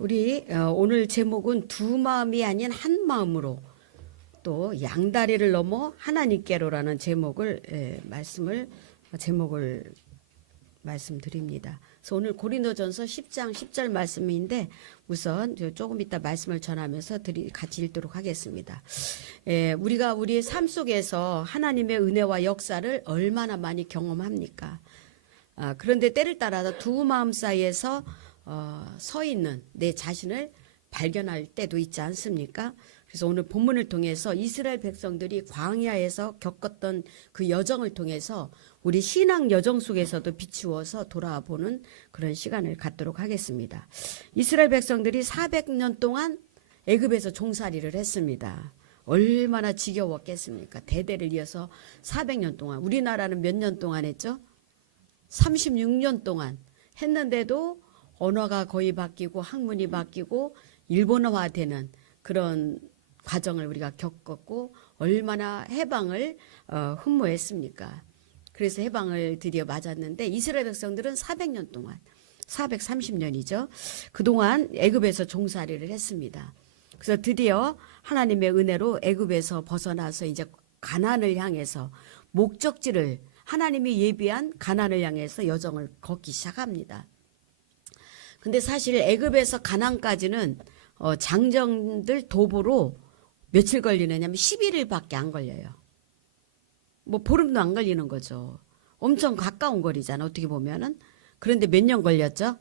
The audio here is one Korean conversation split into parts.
우리 오늘 제목은 두 마음이 아닌 한 마음으로 또 양다리를 넘어 하나님께로라는 제목을 말씀드립니다. 그래서 오늘 고린도전서 10장 10절 말씀인데 우선 조금 이따 말씀을 전하면서 같이 읽도록 하겠습니다. 우리가 우리의 삶 속에서 하나님의 은혜와 역사를 얼마나 많이 경험합니까? 그런데 때를 따라서 두 마음 사이에서 서 있는 내 자신을 발견할 때도 있지 않습니까? 그래서 오늘 본문을 통해서 이스라엘 백성들이 광야에서 겪었던 그 여정을 통해서 우리 신앙 여정 속에서도 비추어서 돌아보는 그런 시간을 갖도록 하겠습니다. 이스라엘 백성들이 400년 동안 애굽에서 종살이를 했습니다. 얼마나 지겨웠겠습니까? 대대를 이어서 400년 동안. 우리나라는 몇 년 동안 했죠? 36년 동안 했는데도 언어가 거의 바뀌고 학문이 바뀌고 일본어화되는 그런 과정을 우리가 겪었고 얼마나 해방을 흠모했습니까? 그래서 해방을 드디어 맞았는데 이스라엘 백성들은 400년 동안 430년이죠. 그동안 애굽에서 종살이를 했습니다. 그래서 드디어 하나님의 은혜로 애굽에서 벗어나서 이제 가나안을 향해서 목적지를 하나님이 예비한 가나안을 향해서 여정을 걷기 시작합니다. 근데 사실 애굽에서 가나안까지는 장정들 도보로 며칠 걸리느냐면 11일밖에 안 걸려요. 뭐 보름도 안 걸리는 거죠. 엄청 가까운 거리잖아 어떻게 보면은. 그런데 몇 년 걸렸죠?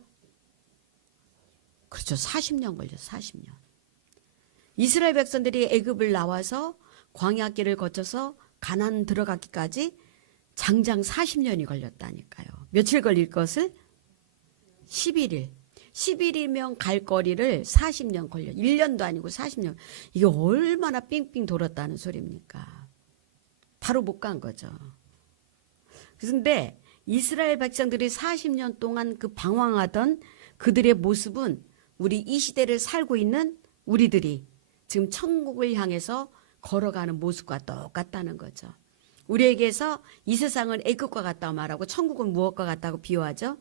그렇죠. 40년 걸렸어요. 40년. 이스라엘 백성들이 애굽을 나와서 광야길을 거쳐서 가나안 들어가기까지 장장 40년이 걸렸다니까요. 며칠 걸릴 것을 11일. 11일이면 갈 거리를 40년 걸려. 1년도 아니고 40년. 이게 얼마나 삥삥 돌았다는 소리입니까? 바로 못 간 거죠. 그런데 이스라엘 백성들이 40년 동안 그 방황하던 그들의 모습은 우리 이 시대를 살고 있는 우리들이 지금 천국을 향해서 걸어가는 모습과 똑같다는 거죠. 우리에게서 이 세상은 애굽과 같다고 말하고 천국은 무엇과 같다고 비유하죠?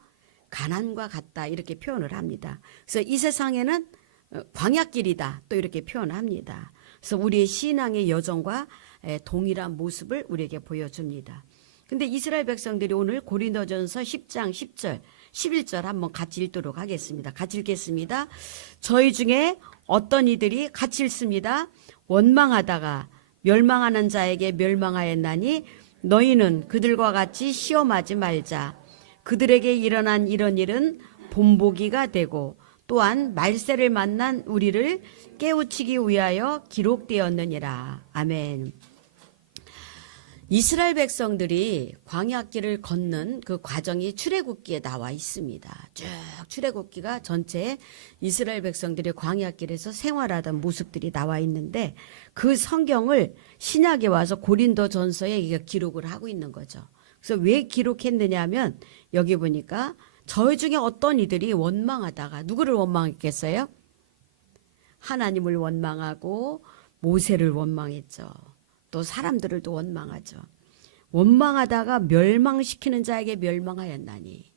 가난과 같다 이렇게 표현을 합니다. 그래서 이 세상에는 광야길이다 또 이렇게 표현합니다. 그래서 우리의 신앙의 여정과 동일한 모습을 우리에게 보여줍니다. 근데 이스라엘 백성들이 오늘 고린도전서 10장 10절 11절 한번 같이 읽도록 하겠습니다. 같이 읽겠습니다. 저희 중에 어떤 이들이 같이 읽습니다. 원망하다가 멸망하는 자에게 멸망하였나니 너희는 그들과 같이 시험하지 말자. 그들에게 일어난 이런 일은 본보기가 되고 또한 말세를 만난 우리를 깨우치기 위하여 기록되었느니라. 아멘. 이스라엘 백성들이 광야길을 걷는 그 과정이 출애굽기에 나와 있습니다. 쭉 출애굽기가 전체에 이스라엘 백성들이 광야길에서 생활하던 모습들이 나와 있는데 그 성경을 신약에 와서 고린도전서에 기록을 하고 있는 거죠. 그래서 왜 기록했느냐 하면 여기 보니까 저희 중에 어떤 이들이 원망하다가 누구를 원망했겠어요? 하나님을 원망하고 모세를 원망했죠. 또 사람들을 또 원망하죠. 원망하다가 멸망시키는 자에게 멸망하였나니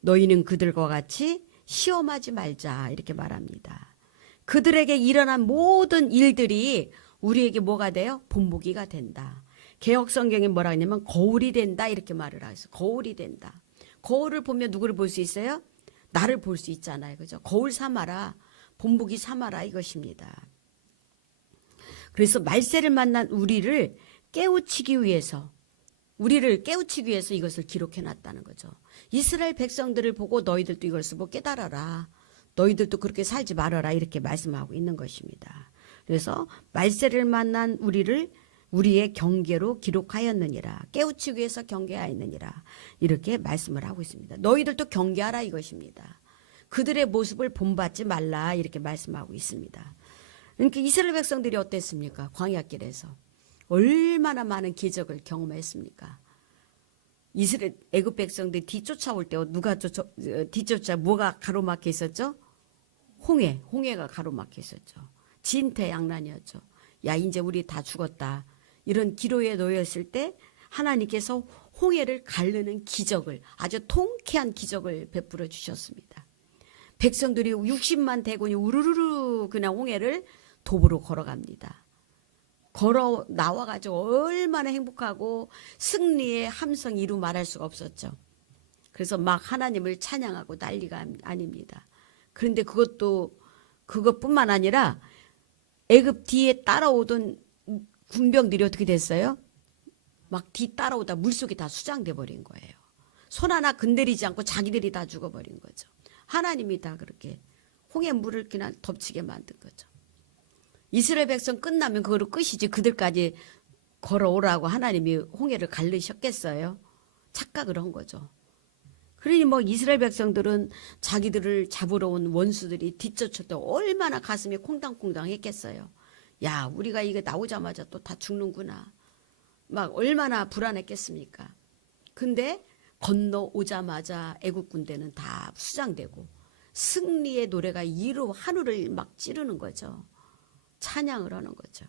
너희는 그들과 같이 시험하지 말자 이렇게 말합니다. 그들에게 일어난 모든 일들이 우리에게 뭐가 돼요? 본보기가 된다. 개역 성경에 뭐라 하냐면 거울이 된다 이렇게 말을 하죠. 거울이 된다. 거울을 보면 누구를 볼 수 있어요? 나를 볼 수 있잖아요. 그죠? 거울 삼아라. 본보기 삼아라 이것입니다. 그래서 말세를 만난 우리를 깨우치기 위해서 이것을 기록해 놨다는 거죠. 이스라엘 백성들을 보고 너희들도 이것을 보고 깨달아라. 너희들도 그렇게 살지 말아라 이렇게 말씀하고 있는 것입니다. 그래서 말세를 만난 우리의 경계로 기록하였느니라. 깨우치기 위해서 경계하였느니라. 이렇게 말씀을 하고 있습니다. 너희들도 경계하라 이것입니다. 그들의 모습을 본받지 말라 이렇게 말씀하고 있습니다. 그러니까 이스라엘 백성들이 어땠습니까? 광야길에서 얼마나 많은 기적을 경험했습니까? 애굽 백성들이 뒤쫓아올 때 뒤쫓아 뭐가 가로막혀 있었죠? 홍해가 가로막혀 있었죠. 진퇴양난이었죠. 야 이제 우리 다 죽었다. 이런 기로에 놓였을 때 하나님께서 홍해를 가르는 기적을 아주 통쾌한 기적을 베풀어 주셨습니다. 백성들이 60만 대군이 우르르르 그냥 홍해를 도보로 걸어갑니다. 걸어 나와가지고 얼마나 행복하고 승리의 함성 이루 말할 수가 없었죠. 그래서 막 하나님을 찬양하고 난리가 아닙니다. 그런데 그것뿐만 아니라 애굽 뒤에 따라오던 군병들이 어떻게 됐어요? 막 뒤 따라오다 물속에 다 수장돼 버린 거예요. 손 하나 건드리지 않고 자기들이 다 죽어버린 거죠. 하나님이 다 그렇게 홍해 물을 그냥 덮치게 만든 거죠. 이스라엘 백성 끝나면 그거로 끝이지 그들까지 걸어오라고 하나님이 홍해를 가르셨겠어요? 착각을 한 거죠. 그러니 뭐 이스라엘 백성들은 자기들을 잡으러 온 원수들이 뒤쫓을 얼마나 가슴이 콩당콩당 했겠어요. 야, 우리가 이거 나오자마자 또 다 죽는구나. 막 얼마나 불안했겠습니까? 근데 건너오자마자 애국 군대는 다 수장되고 승리의 노래가 이루 하늘을 막 찌르는 거죠. 찬양을 하는 거죠.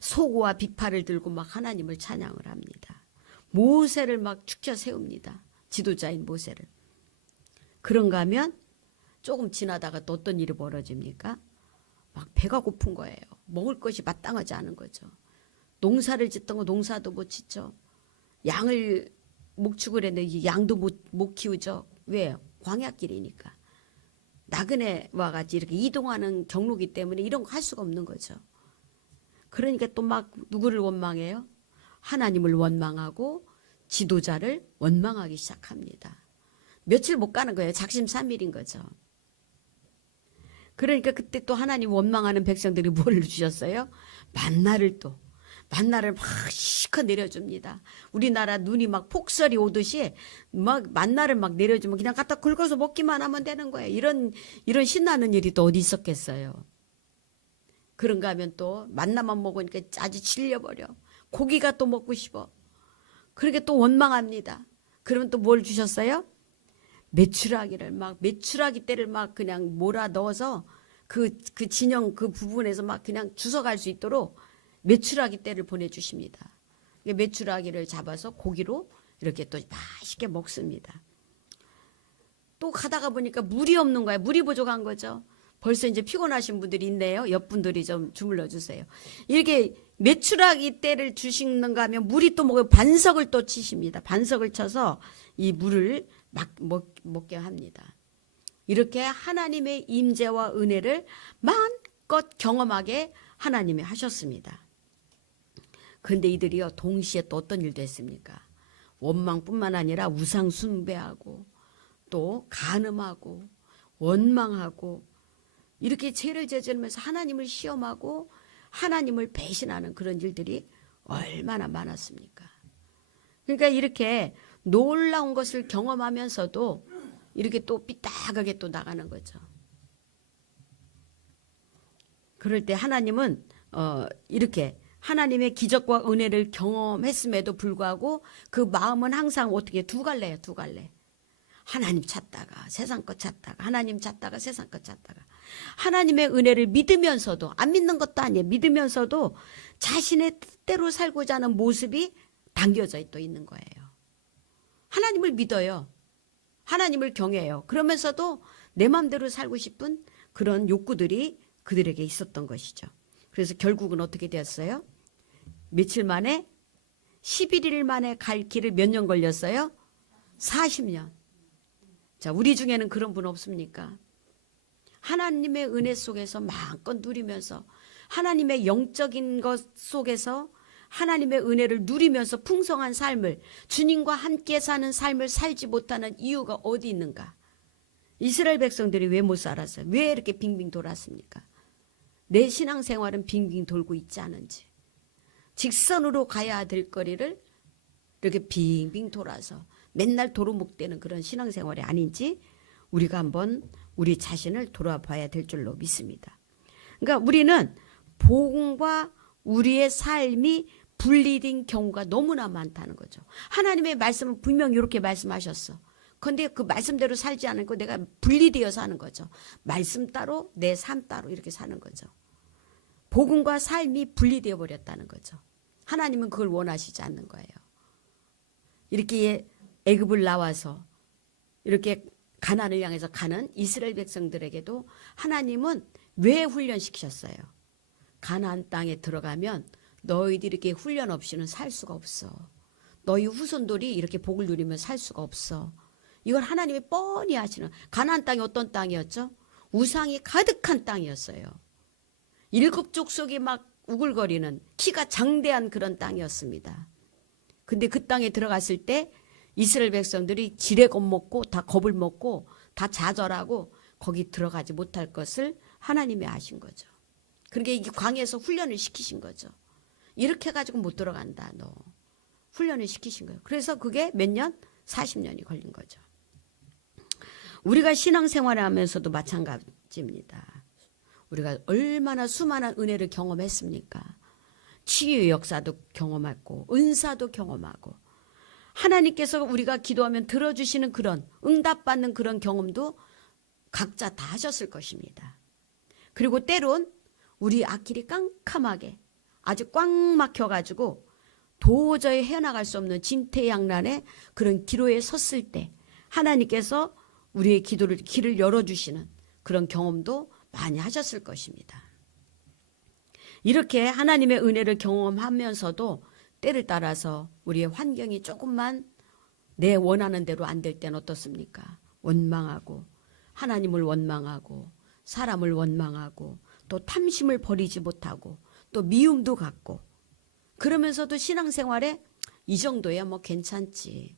소고와 비파를 들고 막 하나님을 찬양을 합니다. 모세를 막 축켜 세웁니다. 지도자인 모세를. 그런가 하면 조금 지나다가 또 어떤 일이 벌어집니까? 막 배가 고픈 거예요. 먹을 것이 마땅하지 않은 거죠. 농사를 짓던 거 농사도 못 짓죠. 양을 목축을 했는데 양도 못 키우죠. 왜요? 광야길이니까. 나그네 와가지고 이렇게 이동하는 경로기 때문에 이런 거 할 수가 없는 거죠. 그러니까 또 막 누구를 원망해요? 하나님을 원망하고 지도자를 원망하기 시작합니다. 며칠 못 가는 거예요. 작심삼일인 거죠. 그러니까 그때 또 하나님 원망하는 백성들이 뭘 주셨어요? 만나를 막 시커 내려줍니다. 우리나라 눈이 막 폭설이 오듯이 막 만나를 막 내려주면 그냥 갖다 긁어서 먹기만 하면 되는 거예요. 이런 신나는 일이 또 어디 있었겠어요. 그런가 하면 또 만나만 먹으니까 짜지 질려버려. 고기가 또 먹고 싶어. 그렇게 또 원망합니다. 그러면 또 뭘 주셨어요? 메추라기 떼를 막 그냥 몰아 넣어서 그 진영 그 부분에서 막 그냥 주워갈 수 있도록 메추라기 떼를 보내주십니다. 메추라기를 잡아서 고기로 이렇게 또 맛있게 먹습니다. 또 가다가 보니까 물이 없는 거예요. 물이 부족한 거죠. 벌써 이제 피곤하신 분들이 있네요. 옆분들이 좀 주물러 주세요. 이렇게 메추라기 떼를 주시는가 하면 물이 또 먹어요. 반석을 또 치십니다. 반석을 쳐서 이 물을 막 먹게 합니다. 이렇게 하나님의 임재와 은혜를 마음껏 경험하게 하나님이 하셨습니다. 그런데 이들이요 동시에 또 어떤 일도 했습니까? 원망뿐만 아니라 우상 숭배하고 또 간음하고 원망하고 이렇게 죄를 저지르면서 하나님을 시험하고 하나님을 배신하는 그런 일들이 얼마나 많았습니까? 그러니까 이렇게 놀라운 것을 경험하면서도 이렇게 또 삐딱하게 또 나가는 거죠. 그럴 때 하나님은 이렇게 하나님의 기적과 은혜를 경험했음에도 불구하고 그 마음은 항상 어떻게 두 갈래예요. 두 갈래. 하나님 찾다가 세상 것 찾다가 하나님 찾다가 세상 것 찾다가 하나님의 은혜를 믿으면서도 안 믿는 것도 아니에요. 믿으면서도 자신의 뜻대로 살고자 하는 모습이 담겨져 또 있는 거예요. 하나님을 믿어요. 하나님을 경외해요. 그러면서도 내 마음대로 살고 싶은 그런 욕구들이 그들에게 있었던 것이죠. 그래서 결국은 어떻게 되었어요? 며칠 만에 11일 만에 갈 길을 몇 년 걸렸어요? 40년. 자, 우리 중에는 그런 분 없습니까? 하나님의 은혜 속에서 마음껏 누리면서 하나님의 영적인 것 속에서 하나님의 은혜를 누리면서 풍성한 삶을 주님과 함께 사는 삶을 살지 못하는 이유가 어디 있는가? 이스라엘 백성들이 왜 못 살았어요? 왜 이렇게 빙빙 돌았습니까? 내 신앙생활은 빙빙 돌고 있지 않은지 직선으로 가야 될 거리를 이렇게 빙빙 돌아서 맨날 도루묵대는 그런 신앙생활이 아닌지 우리가 한번 우리 자신을 돌아봐야 될 줄로 믿습니다. 그러니까 우리는 복음과 우리의 삶이 분리된 경우가 너무나 많다는 거죠. 하나님의 말씀은 분명히 이렇게 말씀하셨어. 그런데 그 말씀대로 살지 않고 내가 분리되어 사는 거죠. 말씀 따로 내 삶 따로 이렇게 사는 거죠. 복음과 삶이 분리되어 버렸다는 거죠. 하나님은 그걸 원하시지 않는 거예요. 이렇게 애굽을 나와서 이렇게 가나안을 향해서 가는 이스라엘 백성들에게도 하나님은 왜 훈련시키셨어요? 가나안 땅에 들어가면 너희들이 이렇게 훈련 없이는 살 수가 없어. 너희 후손들이 이렇게 복을 누리면 살 수가 없어. 이걸 하나님이 뻔히 아시는. 가나안 땅이 어떤 땅이었죠? 우상이 가득한 땅이었어요. 7족속이 막 우글거리는 키가 장대한 그런 땅이었습니다. 근데 그 땅에 들어갔을 때 이스라엘 백성들이 지레 겁먹고 다 겁을 먹고 다 좌절하고 거기 들어가지 못할 것을 하나님이 아신 거죠. 그러니까 이게 광야에서 훈련을 시키신 거죠. 이렇게 해가지고 못 들어간다 너. 훈련을 시키신 거예요. 그래서 그게 몇 년? 40년이 걸린 거죠. 우리가 신앙생활을 하면서도 마찬가지입니다. 우리가 얼마나 수많은 은혜를 경험했습니까? 치유의 역사도 경험했고 은사도 경험하고 하나님께서 우리가 기도하면 들어주시는 그런 응답받는 그런 경험도 각자 다 하셨을 것입니다. 그리고 때론 우리 앞길이 깜깜하게 아주 꽉 막혀가지고 도저히 헤어나갈 수 없는 진퇴양난의 그런 기로에 섰을 때 하나님께서 우리의 길을 열어주시는 그런 경험도 많이 하셨을 것입니다. 이렇게 하나님의 은혜를 경험하면서도 때를 따라서 우리의 환경이 조금만 내 원하는 대로 안 될 때는 어떻습니까? 원망하고 하나님을 원망하고 사람을 원망하고 또 탐심을 버리지 못하고 또 미움도 갖고 그러면서도 신앙생활에 이 정도야 뭐 괜찮지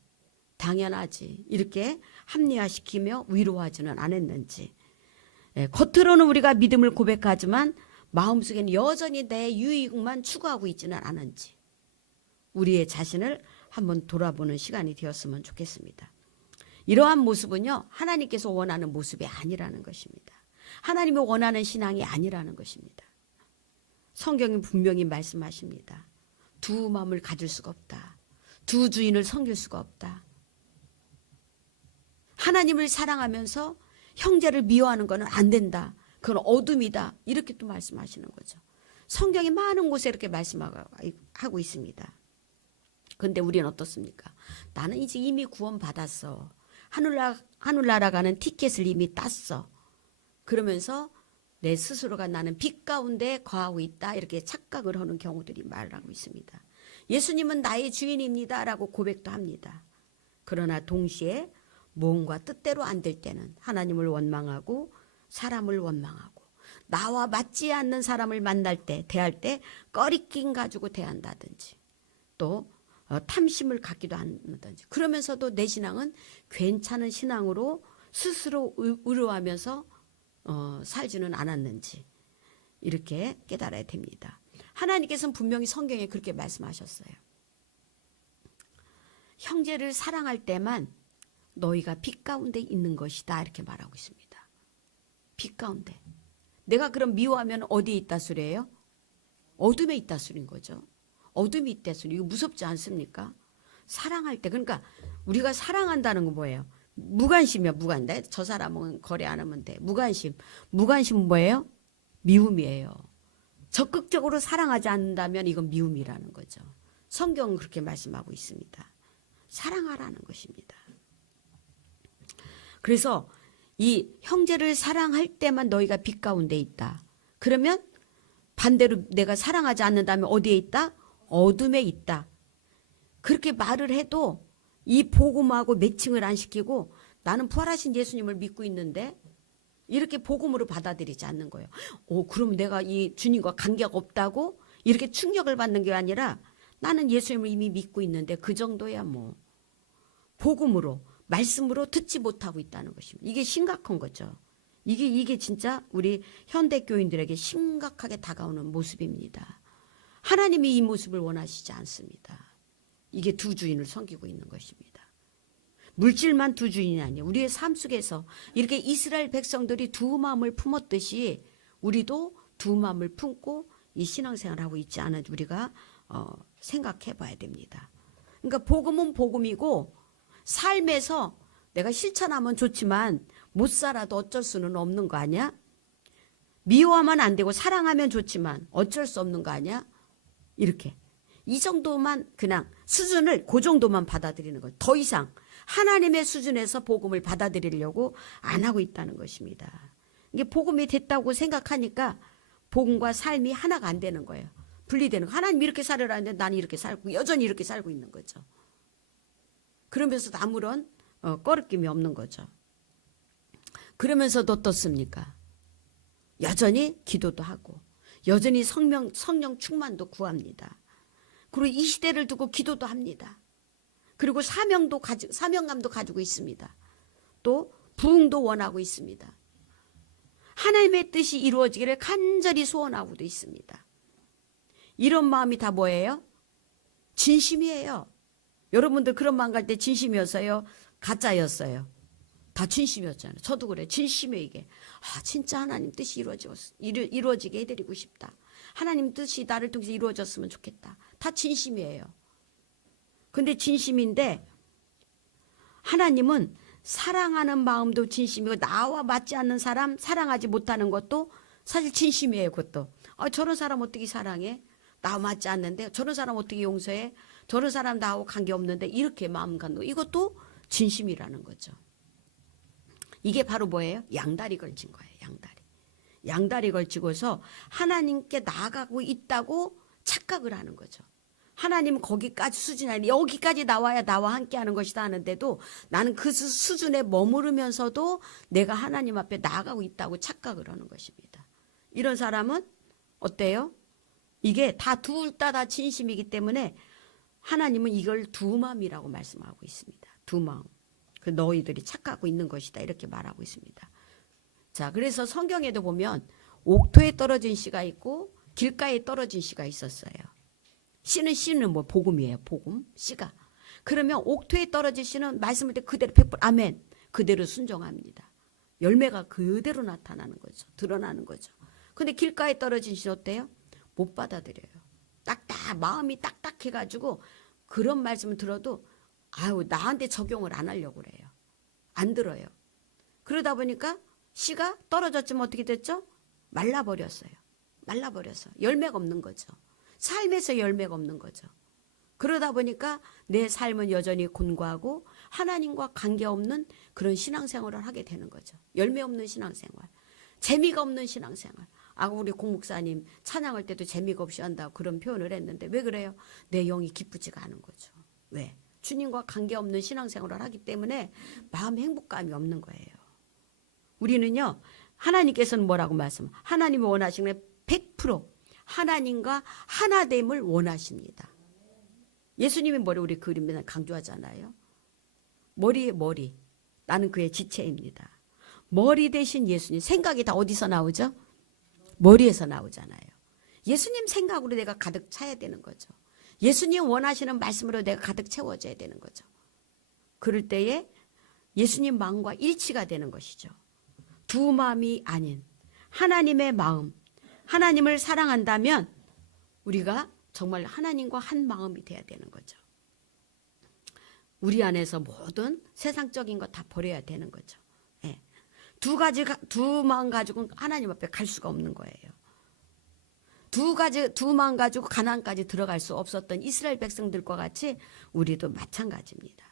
당연하지 이렇게 합리화시키며 위로하지는 않았는지 겉으로는 우리가 믿음을 고백하지만 마음속에는 여전히 내 유익만 추구하고 있지는 않은지 우리의 자신을 한번 돌아보는 시간이 되었으면 좋겠습니다. 이러한 모습은요 하나님께서 원하는 모습이 아니라는 것입니다. 하나님이 원하는 신앙이 아니라는 것입니다. 성경이 분명히 말씀하십니다. 두 마음을 가질 수가 없다. 두 주인을 섬길 수가 없다. 하나님을 사랑하면서 형제를 미워하는 것은 안 된다. 그건 어둠이다. 이렇게 또 말씀하시는 거죠. 성경이 많은 곳에 이렇게 말씀하고 있습니다. 그런데 우리는 어떻습니까? 나는 이제 이미 구원받았어. 하늘나라 가는 티켓을 이미 땄어. 그러면서 내 스스로가 나는 빛 가운데 거하고 있다. 이렇게 착각을 하는 경우들이 말하고 있습니다. 예수님은 나의 주인입니다. 라고 고백도 합니다. 그러나 동시에 뭔가 뜻대로 안 될 때는 하나님을 원망하고 사람을 원망하고 나와 맞지 않는 사람을 만날 때 대할 때 꺼리낌 가지고 대한다든지 또 탐심을 갖기도 한다든지 그러면서도 내 신앙은 괜찮은 신앙으로 스스로 의로하면서 살지는 않았는지 이렇게 깨달아야 됩니다. 하나님께서는 분명히 성경에 그렇게 말씀하셨어요. 형제를 사랑할 때만 너희가 빛 가운데 있는 것이다 이렇게 말하고 있습니다. 빛 가운데. 내가 그럼 미워하면 어디에 있다 소리예요? 어둠에 있다 소리인 거죠. 어둠이 있다 소리. 이거 무섭지 않습니까? 사랑할 때 그러니까 우리가 사랑한다는 건 뭐예요? 무관심이야. 무관. 저 사람은 거래 안 하면 돼. 무관심. 무관심은 뭐예요? 미움이에요. 적극적으로 사랑하지 않는다면 이건 미움이라는 거죠. 성경은 그렇게 말씀하고 있습니다. 사랑하라는 것입니다. 그래서 이 형제를 사랑할 때만 너희가 빛 가운데 있다. 그러면 반대로 내가 사랑하지 않는다면 어디에 있다? 어둠에 있다. 그렇게 말을 해도 이 복음하고 매칭을 안 시키고 나는 부활하신 예수님을 믿고 있는데 이렇게 복음으로 받아들이지 않는 거예요. 그럼 내가 이 주님과 관계가 없다고 이렇게 충격을 받는 게 아니라 나는 예수님을 이미 믿고 있는데 그 정도야 뭐. 복음으로 말씀으로 듣지 못하고 있다는 것입니다. 이게 심각한 거죠. 이게 진짜 우리 현대 교인들에게 심각하게 다가오는 모습입니다. 하나님이 이 모습을 원하시지 않습니다. 이게 두 주인을 섬기고 있는 것입니다. 물질만 두 주인이 아니에요. 우리의 삶 속에서 이렇게 이스라엘 백성들이 두 마음을 품었듯이 우리도 두 마음을 품고 이 신앙생활을 하고 있지 않은지 우리가 생각해 봐야 됩니다. 그러니까 복음은 복음이고 삶에서 내가 실천하면 좋지만 못 살아도 어쩔 수는 없는 거 아니야? 미워하면 안 되고 사랑하면 좋지만 어쩔 수 없는 거 아니야? 이렇게 이 정도만 그냥 수준을 그 정도만 받아들이는 거예요. 더 이상 하나님의 수준에서 복음을 받아들이려고 안 하고 있다는 것입니다. 이게 복음이 됐다고 생각하니까 복음과 삶이 하나가 안 되는 거예요. 분리되는 거. 하나님 이렇게 살으라는데 나는 이렇게 살고 여전히 이렇게 살고 있는 거죠. 그러면서도 아무런 꺼리낌이 없는 거죠. 그러면서도 어떻습니까? 여전히 기도도 하고 여전히 성령 충만도 구합니다. 그리고 이 시대를 두고 기도도 합니다. 그리고 사명감도 가지고 있습니다. 또 부흥도 원하고 있습니다. 하나님의 뜻이 이루어지기를 간절히 소원하고도 있습니다. 이런 마음이 다 뭐예요? 진심이에요. 여러분들 그런 마음 갈 때 진심이었어요? 가짜였어요? 다 진심이었잖아요. 저도 그래. 진심이에요 이게. 진짜 하나님 뜻이 이루어지게 해드리고 싶다. 하나님 뜻이 나를 통해서 이루어졌으면 좋겠다. 다 진심이에요. 근데 진심인데 하나님은 사랑하는 마음도 진심이고 나와 맞지 않는 사람 사랑하지 못하는 것도 사실 진심이에요. 그것도. 저런 사람 어떻게 사랑해? 나와 맞지 않는데 저런 사람 어떻게 용서해? 저런 사람 나하고 관계없는데 이렇게 마음 갖는 거. 이것도 진심이라는 거죠. 이게 바로 뭐예요? 양다리 걸친 거예요. 양다리 걸치고서 하나님께 나아가고 있다고 착각을 하는 거죠. 하나님은 거기까지 수준이 아니라 여기까지 나와야 나와 함께 하는 것이다 하는데도 나는 그 수준에 머무르면서도 내가 하나님 앞에 나아가고 있다고 착각을 하는 것입니다. 이런 사람은 어때요? 이게 다 둘 다 진심이기 때문에 하나님은 이걸 두 마음이라고 말씀하고 있습니다. 두 마음. 그 너희들이 착각하고 있는 것이다 이렇게 말하고 있습니다. 자, 그래서 성경에도 보면 옥토에 떨어진 씨가 있고 길가에 떨어진 씨가 있었어요. 씨는 뭐 복음이에요. 복음 씨가. 그러면 옥토에 떨어진 씨는 말씀을 때 그대로 100% 아멘 그대로 순종합니다. 열매가 그대로 나타나는 거죠. 드러나는 거죠. 근데 길가에 떨어진 씨는 어때요? 못 받아들여요. 마음이 딱딱해가지고 그런 말씀을 들어도 나한테 적용을 안 하려고 그래요. 안 들어요. 그러다 보니까 씨가 떨어졌지만 어떻게 됐죠? 말라버렸어요. 열매가 없는 거죠. 삶에서 열매가 없는 거죠. 그러다 보니까 내 삶은 여전히 곤고하고 하나님과 관계없는 그런 신앙생활을 하게 되는 거죠. 열매 없는 신앙생활. 재미가 없는 신앙생활. 우리 공목사님 찬양할 때도 재미가 없이 한다고 그런 표현을 했는데 왜 그래요? 내 영이 기쁘지가 않은 거죠. 왜? 주님과 관계없는 신앙생활을 하기 때문에 마음 행복감이 없는 거예요. 우리는요. 하나님께서는 뭐라고 하나님이 원하시는 100% 하나님과 하나됨을 원하십니다. 예수님의 머리 우리 그림 맨날 강조하잖아요. 머리에 머리. 나는 그의 지체입니다. 머리 대신 예수님. 생각이 다 어디서 나오죠? 머리에서 나오잖아요. 예수님 생각으로 내가 가득 차야 되는 거죠. 예수님 원하시는 말씀으로 내가 가득 채워져야 되는 거죠. 그럴 때에 예수님 마음과 일치가 되는 것이죠. 두 마음이 아닌 하나님의 마음, 하나님을 사랑한다면 우리가 정말 하나님과 한 마음이 돼야 되는 거죠. 우리 안에서 모든 세상적인 거 다 버려야 되는 거죠. 예. 두 마음 가지고는 하나님 앞에 갈 수가 없는 거예요. 두 마음 가지고 가나안까지 들어갈 수 없었던 이스라엘 백성들과 같이 우리도 마찬가지입니다.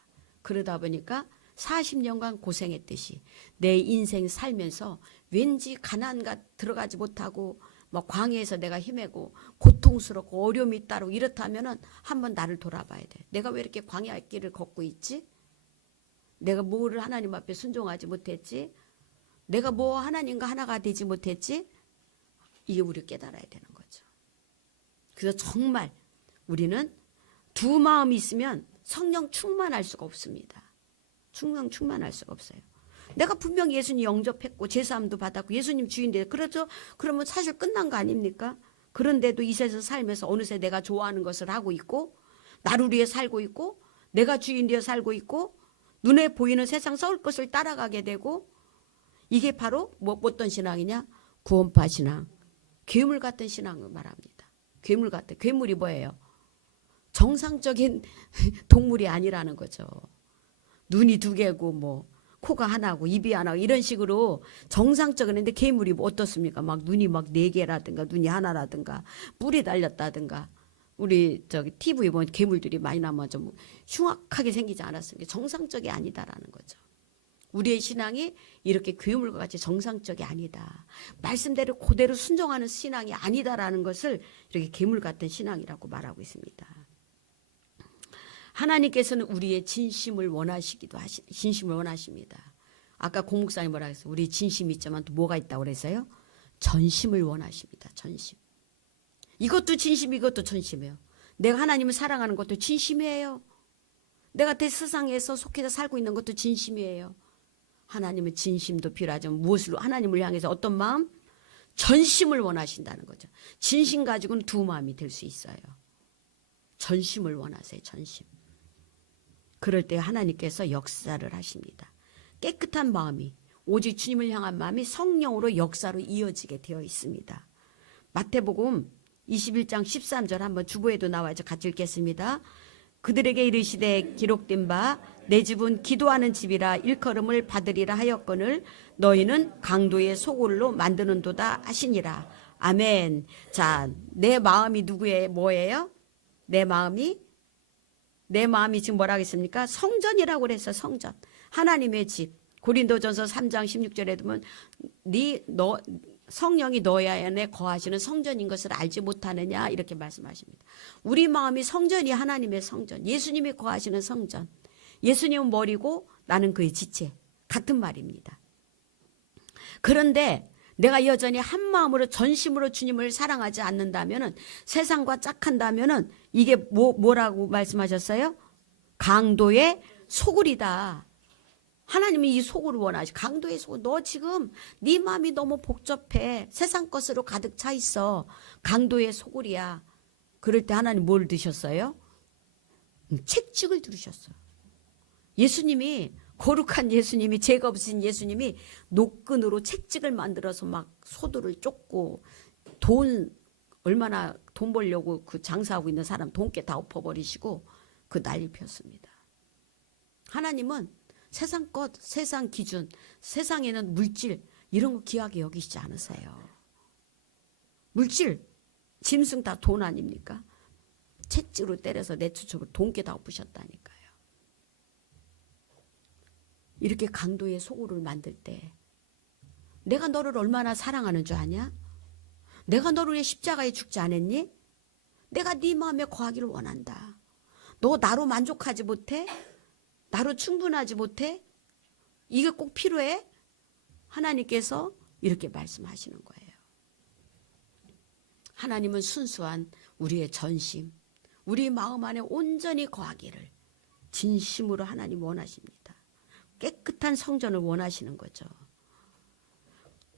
그러다 보니까 40년간 고생했듯이 내 인생 살면서 왠지 가나안 들어가지 못하고 광야에서 내가 헤매고 고통스럽고 어려움이 따르고 이렇다면은 한번 나를 돌아봐야 돼. 내가 왜 이렇게 광야 길을 걷고 있지? 내가 뭐를 하나님 앞에 순종하지 못했지? 내가 뭐 하나님과 하나가 되지 못했지? 이게 우리 깨달아야 되는 거죠. 그래서 정말 우리는 두 마음이 있으면 성령 충만할 수가 없습니다. 충만할 수가 없어요. 내가 분명 예수님 영접했고 제사함도 받았고 예수님 주인데 그렇죠? 그러면 사실 끝난 거 아닙니까? 그런데도 이 세상 살면서 어느새 내가 좋아하는 것을 하고 있고 나를 위해 살고 있고 내가 주인 되어 살고 있고 눈에 보이는 세상 썩을 것을 따라가게 되고 이게 바로 어떤 신앙이냐? 구원파 신앙. 괴물 같은 신앙을 말합니다. 괴물이 뭐예요? 정상적인 동물이 아니라는 거죠. 눈이 두 개고 코가 하나고 입이 하나고 이런 식으로 정상적인 근데 괴물이 어떻습니까? 눈이 네 개라든가 눈이 하나라든가 뿔이 달렸다든가 우리 저기 TV 보면 괴물들이 많이 나면 좀 흉악하게 생기지 않았습니까? 정상적이 아니다라는 거죠. 우리의 신앙이 이렇게 괴물과 같이 정상적이 아니다. 말씀대로 그대로 순종하는 신앙이 아니다라는 것을 이렇게 괴물 같은 신앙이라고 말하고 있습니다. 하나님께서는 우리의 진심을 진심을 원하십니다. 아까 고목사님 뭐라 했어요? 우리 진심이 있지만 또 뭐가 있다고 그랬어요? 전심을 원하십니다. 전심. 이것도 진심, 이것도 전심이에요. 내가 하나님을 사랑하는 것도 진심이에요. 내가 대 세상에서 속해서 살고 있는 것도 진심이에요. 하나님은 진심도 필요하지만 무엇으로 하나님을 향해서 어떤 마음? 전심을 원하신다는 거죠. 진심 가지고는 두 마음이 될 수 있어요. 전심을 원하세요. 전심. 그럴 때 하나님께서 역사를 하십니다. 깨끗한 마음이 오직 주님을 향한 마음이 성령으로 역사로 이어지게 되어 있습니다. 마태복음 21장 13절 한번 주보에도 나와서 같이 읽겠습니다. 그들에게 이르시되 기록된 바 내 집은 기도하는 집이라 일컬음을 받으리라 하였거늘 너희는 강도의 소굴로 만드는도다 하시니라. 아멘. 자, 내 마음이 누구의 뭐예요? 내 마음이 지금 뭐라 하겠습니까? 성전이라고 그랬어. 성전. 하나님의 집. 고린도전서 3장 16절에 보면 성령이 너희 안에 거하시는 성전인 것을 알지 못하느냐 이렇게 말씀하십니다. 우리 마음이 성전이 하나님의 성전. 예수님이 거하시는 성전. 예수님은 머리고 나는 그의 지체. 같은 말입니다. 그런데 내가 여전히 한 마음으로 전심으로 주님을 사랑하지 않는다면은 세상과 짝한다면은 이게 뭐라고 말씀하셨어요? 강도의 소굴이다. 하나님이 이 소굴을 원하시. 강도의 소굴. 너 지금 네 마음이 너무 복잡해. 세상 것으로 가득 차 있어. 강도의 소굴이야. 그럴 때 하나님 뭘 드셨어요? 채찍을 들으셨어요. 예수님이 거룩한 예수님이 죄가 없으신 예수님이 노끈으로 채찍을 만들어서 막 소들을 쫓고 얼마나 돈 벌려고 그 장사하고 있는 사람 돈깨 다 엎어버리시고 그 난리 폈습니다. 하나님은 세상 것, 세상 기준, 세상에는 물질 이런 거 귀하게 여기시지 않으세요. 물질, 짐승 다 돈 아닙니까? 채찍으로 때려서 내추적으로 돈깨 다 엎으셨다니까요. 이렇게 강도의 소굴을 만들 때 내가 너를 얼마나 사랑하는 줄 아냐? 내가 너를 위해 십자가에 죽지 않았니? 내가 네 마음에 거하기를 원한다. 너 나로 만족하지 못해? 나로 충분하지 못해? 이게 꼭 필요해? 하나님께서 이렇게 말씀하시는 거예요. 하나님은 순수한 우리의 전심, 우리 마음 안에 온전히 거하기를 진심으로 하나님 원하십니다. 깨끗한 성전을 원하시는 거죠.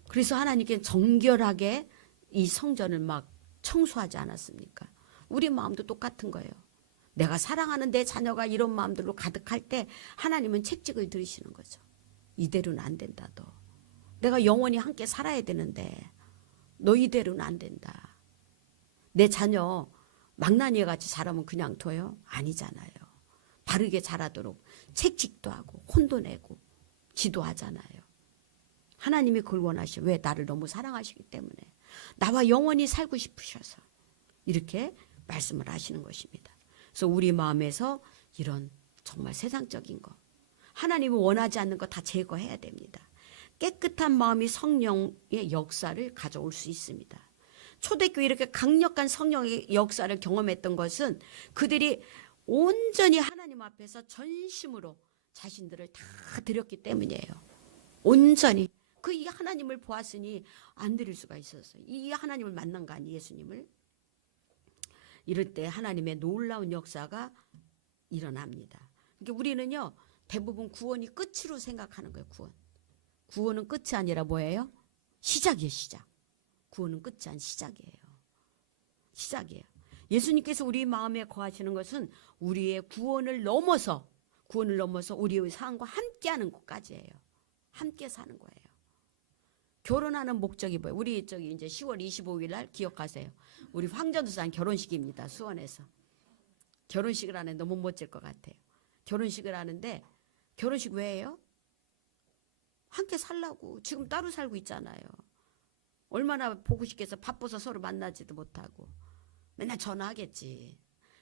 그래서 하나님께 정결하게 이 성전을 막 청소하지 않았습니까? 우리 마음도 똑같은 거예요. 내가 사랑하는 내 자녀가 이런 마음들로 가득할 때 하나님은 책찍을 들이시는 거죠. 이대로는 안 된다. 너. 내가 영원히 함께 살아야 되는데 너 이대로는 안 된다. 내 자녀 망나니 같이 자라면 그냥 둬요? 아니잖아요. 바르게 자라도록 책찍도 하고 혼도 내고 지도하잖아요. 하나님이 그걸 원하시죠. 왜? 나를 너무 사랑하시기 때문에. 나와 영원히 살고 싶으셔서 이렇게 말씀을 하시는 것입니다. 그래서 우리 마음에서 이런 정말 세상적인 거, 하나님이 원하지 않는 거 다 제거해야 됩니다. 깨끗한 마음이 성령의 역사를 가져올 수 있습니다. 초대교회 이렇게 강력한 성령의 역사를 경험했던 것은 그들이 온전히 하나님 앞에서 전심으로 자신들을 다 드렸기 때문이에요. 온전히. 이 하나님을 보았으니 안 드릴 수가 있었어요. 이 하나님을 만난 거 아니에요, 예수님을. 이럴 때 하나님의 놀라운 역사가 일어납니다. 그러니까 우리는요, 대부분 구원이 끝으로 생각하는 거예요, 구원. 구원은 끝이 아니라 뭐예요? 시작이에요, 시작. 구원은 끝이 아닌 시작이에요. 시작이에요. 예수님께서 우리 마음에 거하시는 것은 우리의 구원을 넘어서 우리의 삶과 함께하는 것까지예요. 함께 사는 거예요. 결혼하는 목적이 뭐예요? 우리 이제 10월 25일 날 기억하세요. 우리 황전도사님 결혼식입니다. 수원에서. 결혼식을 하는데 너무 멋질 것 같아요. 결혼식을 하는데 결혼식 왜 해요? 함께 살라고. 지금 따로 살고 있잖아요. 얼마나 보고 싶겠어. 바빠서 서로 만나지도 못하고. 맨날 전화하겠지.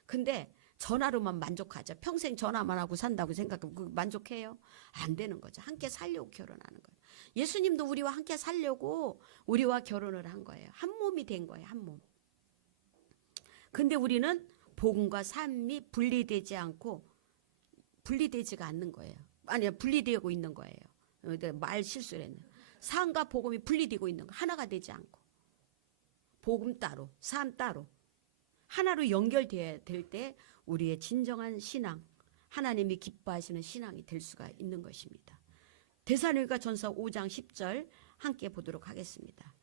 근데 전화로만 만족하자. 평생 전화만 하고 산다고 생각하면 만족해요? 안 되는 거죠. 함께 살려고 결혼하는 거예요. 예수님도 우리와 함께 살려고 우리와 결혼을 한 거예요. 한 몸이 된 거예요. 한 몸. 근데 우리는 복음과 삶이 분리되지가 않는 거예요. 아니요, 분리되고 있는 거예요. 말 실수를 했네. 삶과 복음이 분리되고 있는 거. 하나가 되지 않고. 복음 따로, 삶 따로. 하나로 연결돼야 될 때 우리의 진정한 신앙, 하나님이 기뻐하시는 신앙이 될 수가 있는 것입니다. 데살로니가 전서 5장 10절 함께 보도록 하겠습니다.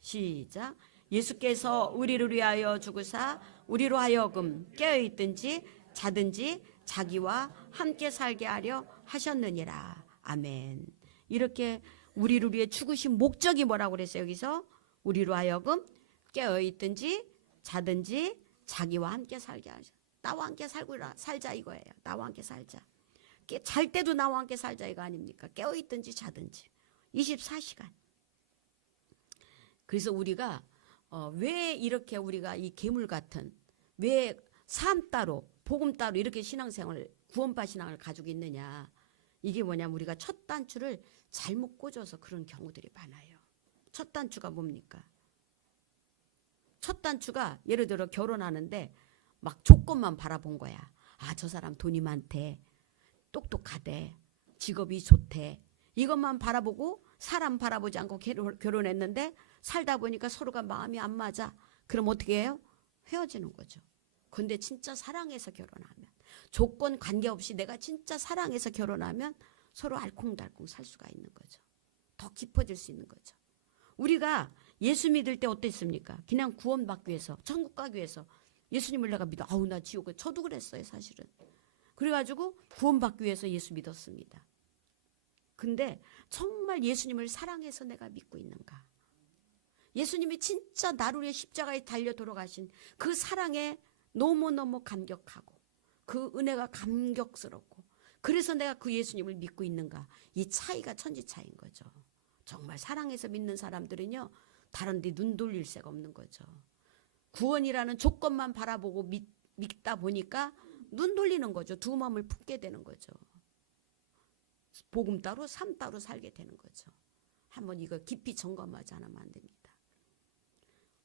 시작. 예수께서 우리를 위하여 죽으사 우리로 하여금 깨어있든지 자든지 자기와 함께 살게 하려 하셨느니라. 아멘. 이렇게 우리를 위해 죽으신 목적이 뭐라고 그랬어요? 여기서 우리로 하여금 깨어있든지 자든지 자기와 함께 살게 하셔. 나와 함께 살자 이거예요. 나와 함께 살자. 잘 때도 나와 함께 살자 이거 아닙니까? 깨어있든지 자든지 24시간. 그래서 우리가 왜 이렇게 우리가 이 괴물 같은 왜 삶 따로 복음 따로 이렇게 신앙생활 구원파 신앙을 가지고 있느냐. 이게 뭐냐면 우리가 첫 단추를 잘못 꽂아서 그런 경우들이 많아요. 첫 단추가 뭡니까? 첫 단추가 예를 들어 결혼하는데 막 조건만 바라본 거야. 아, 저 사람 돈이 많대. 똑똑하대. 직업이 좋대. 이것만 바라보고 사람 바라보지 않고 결혼했는데 살다 보니까 서로가 마음이 안 맞아. 그럼 어떻게 해요? 헤어지는 거죠. 근데 진짜 사랑해서 결혼하면 조건 관계없이 내가 진짜 사랑해서 결혼하면 서로 알콩달콩 살 수가 있는 거죠. 더 깊어질 수 있는 거죠. 우리가 예수 믿을 때 어땠습니까? 그냥 구원받기 위해서 천국 가기 위해서 예수님을 내가 믿어. 아우 나 지옥에 저도 그랬어요 사실은. 그래가지고 구원받기 위해서 예수 믿었습니다. 근데 정말 예수님을 사랑해서 내가 믿고 있는가? 예수님이 진짜 나를 위해 십자가에 달려 돌아가신 그 사랑에 너무너무 감격하고 그 은혜가 감격스럽고 그래서 내가 그 예수님을 믿고 있는가? 이 차이가 천지 차이인 거죠. 정말 사랑해서 믿는 사람들은요. 다른 데 눈 돌릴 새가 없는 거죠. 구원이라는 조건만 바라보고 믿다 보니까 눈 돌리는 거죠. 두 마음을 품게 되는 거죠. 복음 따로 삶 따로 살게 되는 거죠. 한번 이거 깊이 점검하지 않으면 안 됩니다.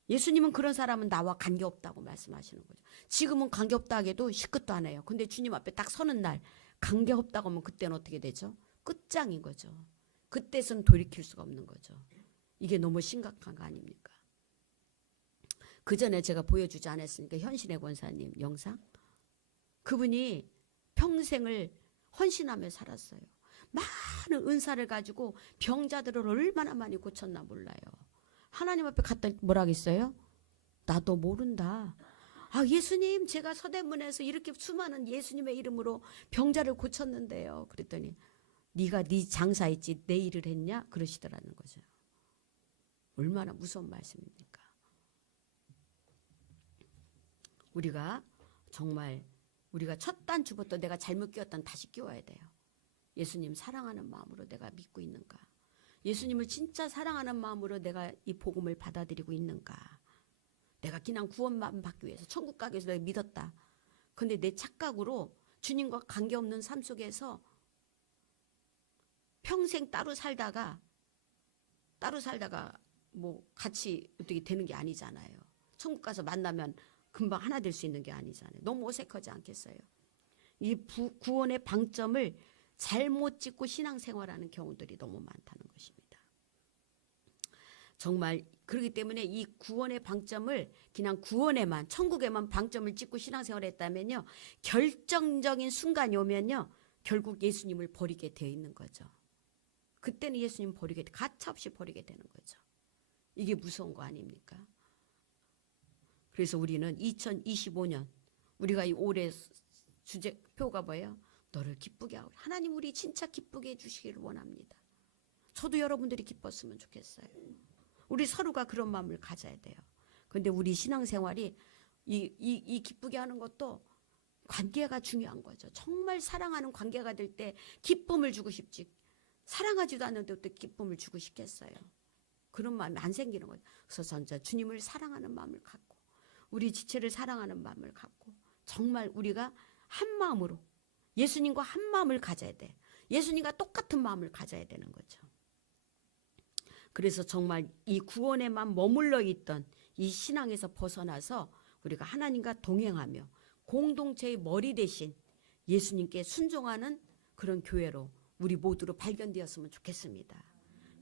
예수님은 그런 사람은 나와 관계없다고 말씀하시는 거죠. 지금은 관계없다 하게도 시끗도 안 해요. 근데 주님 앞에 딱 서는 날 관계없다고 하면 그때는 어떻게 되죠? 끝장인 거죠. 그때선 돌이킬 수가 없는 거죠. 이게 너무 심각한 거 아닙니까? 그 전에 제가 보여주지 않았으니까 현신의 권사님 영상. 그분이 평생을 헌신하며 살았어요. 많은 은사를 가지고 병자들을 얼마나 많이 고쳤나 몰라요. 하나님 앞에 갔다 뭐라 했어요? 나도 모른다. 아, 예수님 제가 서대문에서 이렇게 수많은 예수님의 이름으로 병자를 고쳤는데요. 그랬더니 네가 네 장사했지 내 일을 했냐? 그러시더라는 거죠. 얼마나 무서운 말씀입니까? 우리가 정말 우리가 첫 단추부터 내가 잘못 끼웠다는 다시 끼워야 돼요. 예수님 사랑하는 마음으로 내가 믿고 있는가? 예수님을 진짜 사랑하는 마음으로 내가 이 복음을 받아들이고 있는가? 내가 그냥 구원만 받기 위해서 천국 가기 위해서 내가 믿었다. 근데 내 착각으로 주님과 관계없는 삶 속에서 평생 따로 살다가 뭐 같이 어떻게 되는 게 아니잖아요. 천국 가서 만나면 금방 하나 될 수 있는 게 아니잖아요. 너무 어색하지 않겠어요? 이 구원의 방점을 잘못 찍고 신앙생활하는 경우들이 너무 많다는 것입니다. 정말 그렇기 때문에 이 구원의 방점을 그냥 구원에만 천국에만 방점을 찍고 신앙생활을 했다면요. 결정적인 순간이 오면요. 결국 예수님을 버리게 되어 있는 거죠. 그때는 예수님 버리게 가차없이 버리게 되는 거죠. 이게 무서운 거 아닙니까? 그래서 우리는 2025년 우리가 이 올해 주제표가 뭐예요? 너를 기쁘게 하고 하나님 우리 진짜 기쁘게 해주시기를 원합니다. 저도 여러분들이 기뻤으면 좋겠어요. 우리 서로가 그런 마음을 가져야 돼요. 그런데 우리 신앙생활이 이 기쁘게 하는 것도 관계가 중요한 거죠. 정말 사랑하는 관계가 될 때 기쁨을 주고 싶지 사랑하지도 않는데 어떻게 기쁨을 주고 싶겠어요. 그런 마음이 안 생기는 거죠. 그래서 전자 주님을 사랑하는 마음을 갖고 우리 지체를 사랑하는 마음을 갖고 정말 우리가 한 마음으로 예수님과 한 마음을 가져야 돼. 예수님과 똑같은 마음을 가져야 되는 거죠. 그래서 정말 이 구원에만 머물러 있던 이 신앙에서 벗어나서 우리가 하나님과 동행하며 공동체의 머리 대신 예수님께 순종하는 그런 교회로 우리 모두로 발견되었으면 좋겠습니다.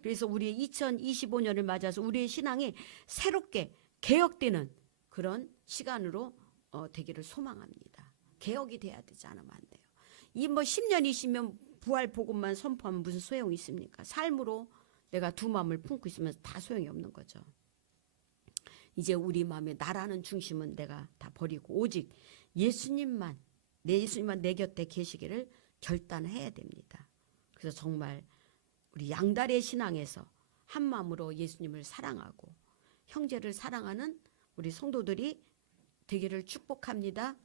그래서 우리 2025년을 맞아서 우리의 신앙이 새롭게 개혁되는 그런 시간으로 되기를 소망합니다. 개혁이 돼야 되지 않으면 안 돼요. 이 뭐 10년 20년 부활 복음만 선포하면 무슨 소용이 있습니까? 삶으로 내가 두 마음을 품고 있으면 다 소용이 없는 거죠. 이제 우리 마음에 나라는 중심은 내가 다 버리고 오직 예수님만 내 곁에 계시기를 결단해야 됩니다. 그래서 정말 우리 양다리의 신앙에서 한 마음으로 예수님을 사랑하고 형제를 사랑하는 우리 성도들이 되기를 축복합니다.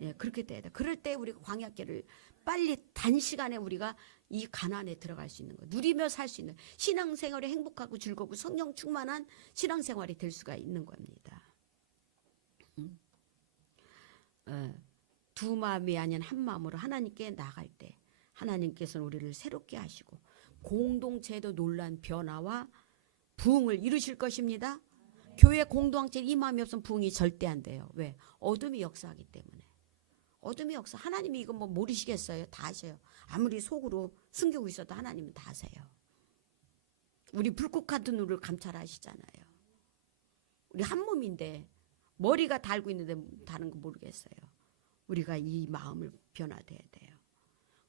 예, 그렇게 돼야 돼. 그럴 때 우리가 광야길을 빨리 단시간에 우리가 이 가나안에 들어갈 수 있는 거, 누리며 살 수 있는 신앙생활이 행복하고 즐겁고 성령 충만한 신앙생활이 될 수가 있는 겁니다. 두 마음이 아닌 한 마음으로 하나님께 나갈 때 하나님께서는 우리를 새롭게 하시고 공동체에도 놀란 변화와 부흥을 이루실 것입니다. 교회 공동체 이 마음이 없으면 부흥이 절대 안 돼요. 왜? 어둠이 역사하기 때문에. 어둠이 역사. 하나님이 이거 뭐 모르시겠어요? 다 아셔요. 아무리 속으로 숨기고 있어도 하나님은 다 아세요. 우리 불꽃 같은 눈을 감찰하시잖아요. 우리 한 몸인데 머리가 달고 있는데 다른 거 모르겠어요. 우리가 이 마음을 변화돼야 돼요.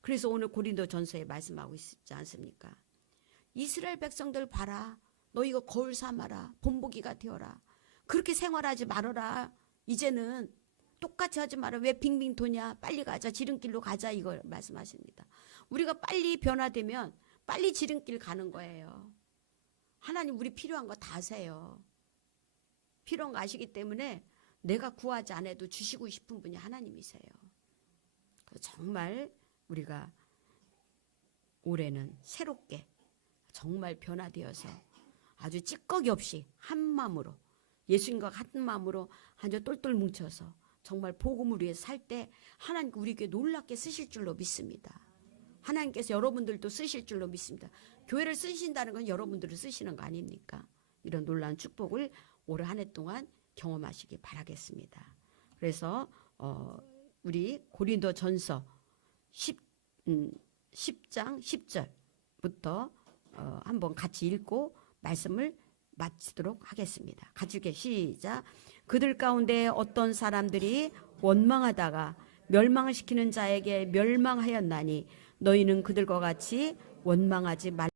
그래서 오늘 고린도전서에 말씀하고 있지 않습니까? 이스라엘 백성들 봐라. 너 이거 거울 삼아라. 본보기가 되어라. 그렇게 생활하지 말아라. 이제는 똑같이 하지 마라. 왜 빙빙 도냐. 빨리 가자. 지름길로 가자. 이걸 말씀하십니다. 우리가 빨리 변화되면 빨리 지름길 가는 거예요. 하나님 우리 필요한 거 다 아세요. 필요한 거 아시기 때문에 내가 구하지 않아도 주시고 싶은 분이 하나님이세요. 정말 우리가 올해는 새롭게 정말 변화되어서 아주 찌꺼기 없이 한 마음으로 예수님과 같은 마음으로 아주 똘똘 뭉쳐서 정말 복음을 위해 살 때 하나님 우리에게 놀랍게 쓰실 줄로 믿습니다. 하나님께서 여러분들도 쓰실 줄로 믿습니다. 교회를 쓰신다는 건 여러분들을 쓰시는 거 아닙니까? 이런 놀라운 축복을 올 한 해 동안 경험하시기 바라겠습니다. 그래서 우리 고린도전서 10장 10절부터 한번 같이 읽고 말씀을 마치도록 하겠습니다. 같이 읽게 시작. 그들 가운데 어떤 사람들이 원망하다가 멸망을 시키는 자에게 멸망하였나니 너희는 그들과 같이 원망하지 말라.